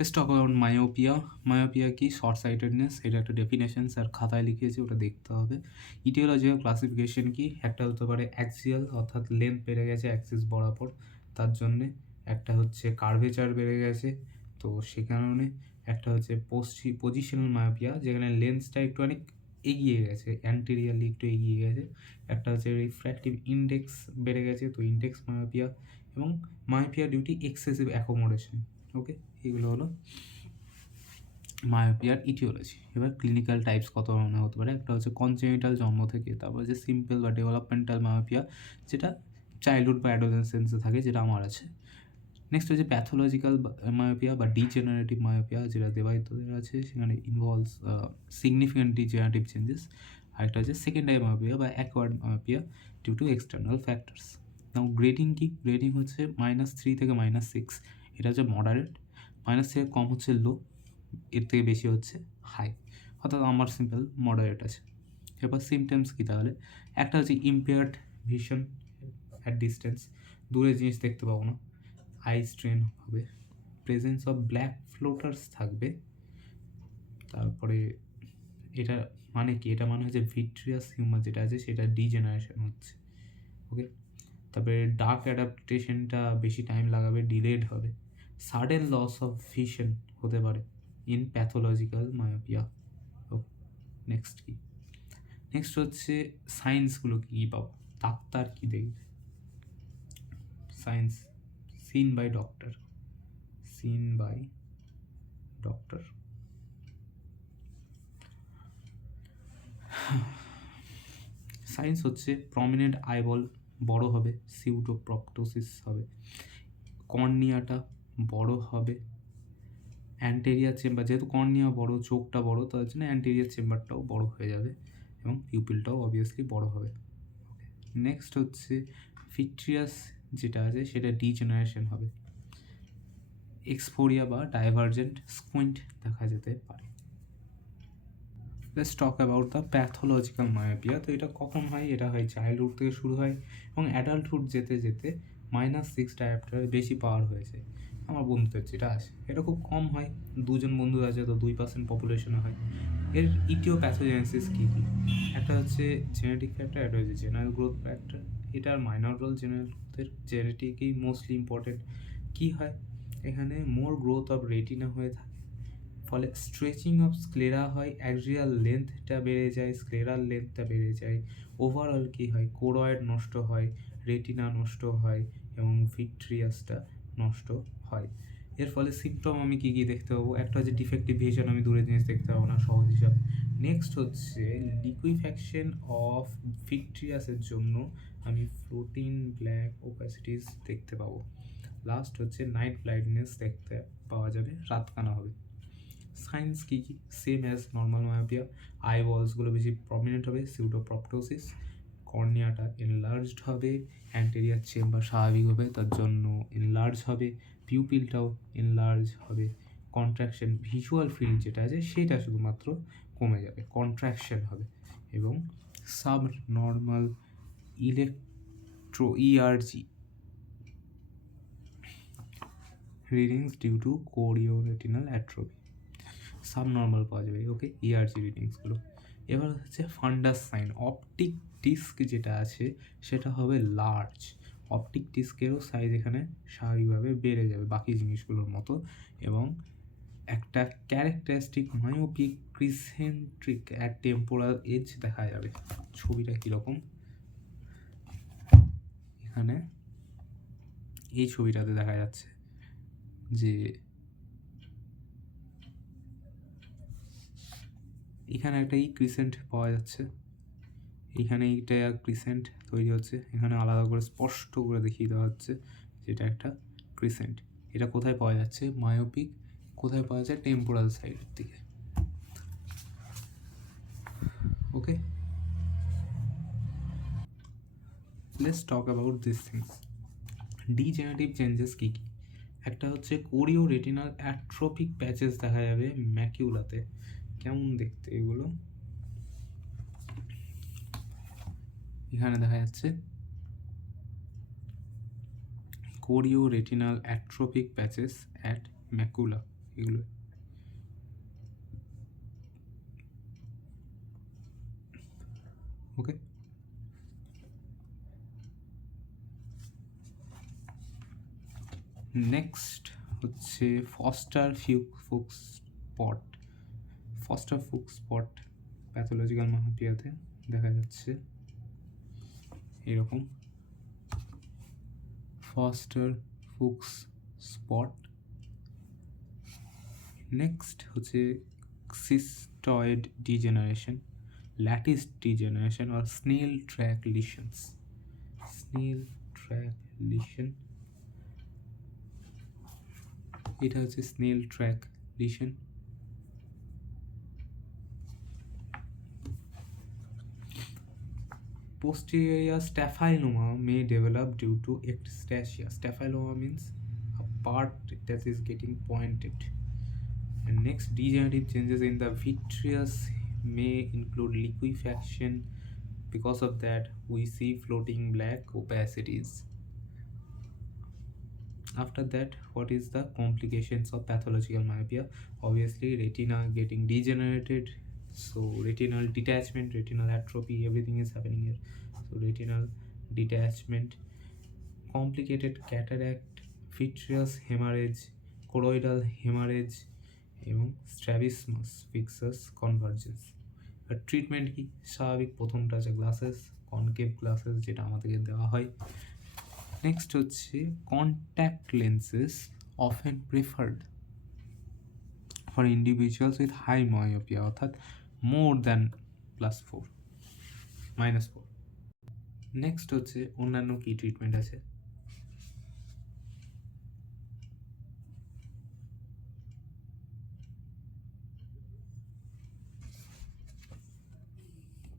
Let's talk about myopia. Myopia কি? Short sightedness. এটা একটা ডেফিনেশন স্যার খাতায় লিখিয়েছি, ওটা দেখতে হবে। ইটিওলজি অফ ক্লাসিফিকেশন কি? একটা হতে পারে অ্যাক্সিয়াল, অর্থাৎ লেন্থ বেড়ে গেছে অ্যাক্সিস বরাবর, তার জন্যে। একটা হচ্ছে কার্ভেচার বেড়ে গেছে, তো সে কারণে। একটা হচ্ছে পজিশনাল মায়োপিয়া, যেখানে লেন্সটা একটু অনেক এগিয়ে গেছে, অ্যান্টেরিয়ারলি একটু এগিয়ে গেছে। একটা হচ্ছে রিফ্র্যাক্টিভ ইন্ডেক্স বেড়ে গেছে, তো ইন্ডেক্স মায়োপিয়া। এবং মায়োপিয়া ডিউটি এক্সেসিভ অ্যাকোমোডেশন। ওকে, এগুলো হলো মায়োপিয়ার ইটিওলজি। এবার ক্লিনিক্যাল টাইপস কত ধরনের হতে পারে? একটা হচ্ছে কনজেনিটাল, জন্ম থেকে। তারপর হচ্ছে সিম্পল বা ডেভেলপমেন্টাল মায়োপিয়া, যেটা চাইল্ডহুড বা অ্যাডোলেসেন্সে থাকে, যেটা আমার আছে। নেক্সট হচ্ছে প্যাথোলজিক্যাল মায়োপিয়া বা ডিজেনারেটিভ মায়োপিয়া, যেটা দেবায়িতদের আছে, সেখানে ইনভলভস সিগনিফিক্যান্ট ডিজেনারেটিভ চেঞ্জেস। আরেকটা হচ্ছে সেকেন্ডারি মায়োপিয়া বা acquired myopia due to external factors. Now grading কি? গ্রেডিং হচ্ছে -3 থেকে -6, এটা হচ্ছে মডারেট। মাইনাস থেকে কম হচ্ছে লো, এর থেকে বেশি হচ্ছে হাই, অর্থাৎ আমার সিম্পল মডারেট আছে। এবার সিমটমস কী তাহলে? একটা হচ্ছে ইম্পেয়ার্ড ভিশন অ্যাট ডিস্টেন্স, দূরে জিনিস দেখতে পাবো না, আই স্ট্রেন হবে, প্রেজেন্স অফ ব্ল্যাক ফ্লোটার্স থাকবে। তারপরে এটা মানে কি? এটা মানে হচ্ছে ভিট্রিয়াস হিউমার যেটা আছে সেটা ডিজেনারেশন হচ্ছে। ওকে, তারপরে ডার্ক অ্যাডাপ্টেশনটা বেশি টাইম লাগাবে, ডিলেড হবে। সাডেন লস অফ ভিশন হতে পারে in pathological myopia. Okay, next কি? নেক্সট হচ্ছে সায়েন্সগুলো কী পাবো? ডাক্তার কী দেখবে? Signs seen by doctor, seen by doctor. Signs হচ্ছে প্রমিনেন্ট আইবল বড় হবে, সিউডোপ্রপটোসিস হবে, কর্নিয়াটা বড় হবে, অ্যান্টেরিয়ার চেম্বার, যেহেতু কর্নিয়া বড়, চোখটা বড়, তার জন্য অ্যান্টেরিয়ার চেম্বারটাও বড় হয়ে যাবে এবং পিউপিলটাও অবভিয়াসলি বড় হবে। নেক্সট হচ্ছে ভিট্রিয়াস যেটা আছে সেটা ডিজেনারেশন হবে, এক্সফোরিয়া বা ডাইভার্জেন্ট স্কুইন্ট দেখা যেতে পারে। Let's talk about the pathological myopia. তো এটা কখন হয়? এটা হয় চাইল্ডহুড থেকে শুরু হয় এবং অ্যাডাল্টহুড যেতে যেতে -6 ডায়োপ্টারের বেশি পাওয়ার হয়েছে। আমার বন্ধুদের যেটা আছে এটা খুব কম হয়, 2জন বন্ধু আছে তো 2% পপুলেশনে হয়। এর ইটিওপ্যাথোজেনেসিস কী কী? একটা হচ্ছে জেনেটিক ফ্যাক্টর, একটা হচ্ছে জেনারেল গ্রোথ ফ্যাক্টর। এটার মাইনর রোল জেনারেল গ্রোথের, জেনেটিকই মোস্টলি ইম্পর্টেন্ট। কী হয় এখানে? মোর গ্রোথ অফ রেটিনা হয়ে থাকে, ফলে স্ট্রেচিং অফ স্ক্লেরা হয়, অ্যাক্সিয়াল লেন্থটা বেড়ে যায়, স্ক্লেরাল লেন্থটা বেড়ে যায়। ওভারঅল কী হয়? কোরয়েড নষ্ট হয়, রেটিনা নষ্ট হয় এবং ভিট্রিয়াসটা নষ্ট হয়। এর ফলে সিমটম আমি কী কী দেখতে পাবো? একটা হচ্ছে ডিফেক্টিভ ভিশন, আমি দূরে জিনিস দেখতে পাবো না, সহজ হিসাব। নেক্সট হচ্ছে লিকুইফ্যাকশন অফ ভিট্রিয়াসের জন্য আমি ফ্লোটিং ব্ল্যাক ওপাসিটিস দেখতে পাবো। লাস্ট হচ্ছে নাইট ব্লাইন্ডনেস দেখতে পাওয়া যাবে, রাতকানা হবে। সাইন্স কী কী? Same as normal myopia, eye বলসগুলো বেশি প্রমিনেন্ট হবে, সিউডোপ্রপটোসিস, কর্নিয়াটা এনলার্জড হবে, অ্যান্টেরিয়ার চেম্বার স্বাভাবিক হবে, তার জন্য এনলার্জ হবে, পিউপিলটাও এনলার্জ হবে, কন্ট্রাকশন, ভিজুয়াল ফিল্ড যেটা আছে সেটা শুধুমাত্র কমে যাবে, কন্ট্রাকশন হবে, এবং sub normal electro ERG readings due to chorioretinal atrophy, subnormal পাওয়া যাবে। ওকে, ইআরজি রিডিংসগুলো। এবার হচ্ছে ফান্ডাস সাইন, অপটিক ডিস্ক যেটা আছে সেটা হবে লার্জ, অপটিক ডিস্কেরও সাইজ এখানে স্বাভাবিকভাবে বেড়ে যাবে বাকি জিনিসগুলোর মতো, এবং একটা characteristic myopic crescent at temporal edge দেখা যাবে। ছবিটা কীরকম? এখানে এই ছবিটাতে দেখা যাচ্ছে যে এখানে একটা ক্রিসেন্ট পাওয়া যাচ্ছে, এখানে এইটা ক্রিসেন্ট তৈরি হচ্ছে, এখানে আলাদা করে স্পষ্ট করে দেখিয়ে দেওয়া হচ্ছে যেটা একটা ক্রিসেন্ট। এটা কোথায় পাওয়া যাচ্ছে? মায়োপিক কোথায় পাওয়া যায়? টেম্পোরাল সাইডের দিকে। Okay, let's talk about this things. Degenerative changes কী কী? একটা হচ্ছে কোরিও রেটিনাল অ্যাট্রোপিক প্যাচেস দেখা যাবে ম্যাকিউলাতে। কেমন দেখতে এগুলো? এখানে দেখা যাচ্ছে chorioretinal atrophic patches at macula, এগুলো। ওকে, নেক্সট হচ্ছে Fuchs spot. Forster Fuchs spot pathological মায়োপিয়াতে দেখা যাচ্ছে এরকম ফস্টার ফুক্স স্পট। নেক্সট হচ্ছে সিস্টয়েড ডিজেনারেশন, ল্যাটিস ডিজেনারেশন আর snail track lesions. Snail track lesion, এটা হচ্ছে snail track lesion. Posterior staphyloma may develop due to ectasia. Staphyloma means a part that is getting pointed. And next, degenerative changes in the vitreous may include liquefaction. Because of that, we see floating black opacities. After that, what is the complications of pathological myopia? Obviously, retina getting degenerated, so retinal detachment, retinal atrophy, everything is happening here. So retinal detachment, complicated cataract, vitreous hemorrhage, choroidal hemorrhage এবং strabismus fixus convergence। আর treatment কি? স্বাভাবিক প্রথমটা আছে glasses, concave glasses যেটা আমাদেরকে দেওয়া হয়। Next হচ্ছে contact lenses often preferred for individuals with high myopia, অর্থাৎ মোর দ্যান +4 -4। নেক্সট হচ্ছে অন্যান্য কি ট্রিটমেন্ট আছে।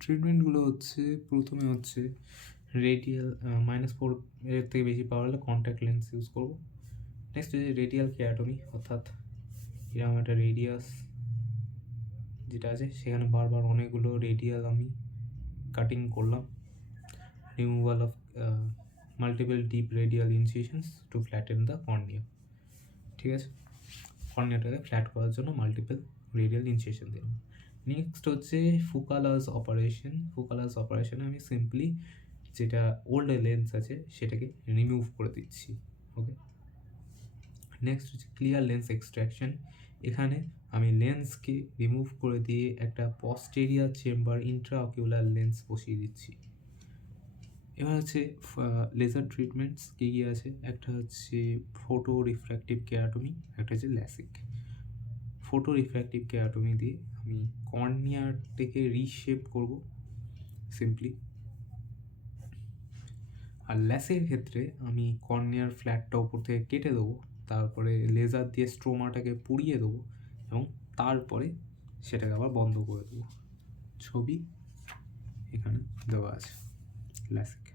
ট্রিটমেন্টগুলো হচ্ছে প্রথমে হচ্ছে রেডিয়াল -4 এর থেকে বেশি পাওয়ার হলে কন্ট্যাক্ট লেন্স ইউজ করবো। নেক্সট হচ্ছে রেডিয়াল কেরাটমি, অর্থাৎ এরকম একটা রেডিয়াস যেটা আছে সেখানে বারবার অনেকগুলো রেডিয়াল আমি কাটিং করলাম। Removal of multiple deep radial incisions to flatten the cornea. ঠিক আছে, কর্নিয়াটাকে ফ্ল্যাট করার জন্য মাল্টিপল রেডিয়াল ইনসিশন দিলাম। নেক্সট হচ্ছে ফুকালাস অপারেশন। ফুকালাস অপারেশনে আমি সিম্পলি যেটা ওল্ড লেন্স আছে সেটাকে রিমুভ করে দিচ্ছি। ওকে, নেক্সট হচ্ছে ক্লিয়ার লেন্স এক্সট্রাকশন। এখানে আমি লেন্সকে রিমুভ করে দিয়ে একটা পস্টেরিয়ার চেম্বার ইন্ট্রাঅকিউলার লেন্স বসিয়ে দিচ্ছি। এবার হচ্ছে লেজার ট্রিটমেন্টস কী কী আছে, একটা হচ্ছে ফটো রিফ্র্যাক্টিভ কেরাটমি, একটা হচ্ছে ল্যাসিক। ফটো রিফ্র্যাক্টিভ কেরাটমি দিয়ে আমি কর্নিয়ারটাকে রিশেপ করব সিম্পলি। আর ল্যাসের ক্ষেত্রে আমি কর্নিয়ার ফ্ল্যাটটা উপর থেকে কেটে দেবো, তারপরে লেজার দিয়ে স্ট্রোমাটাকে পুড়িয়ে দেবো এবং তারপরে সেটাকে আবার বন্ধ করে দেবো। ছবি এখানে দেওয়া আছে ল্যাসিক।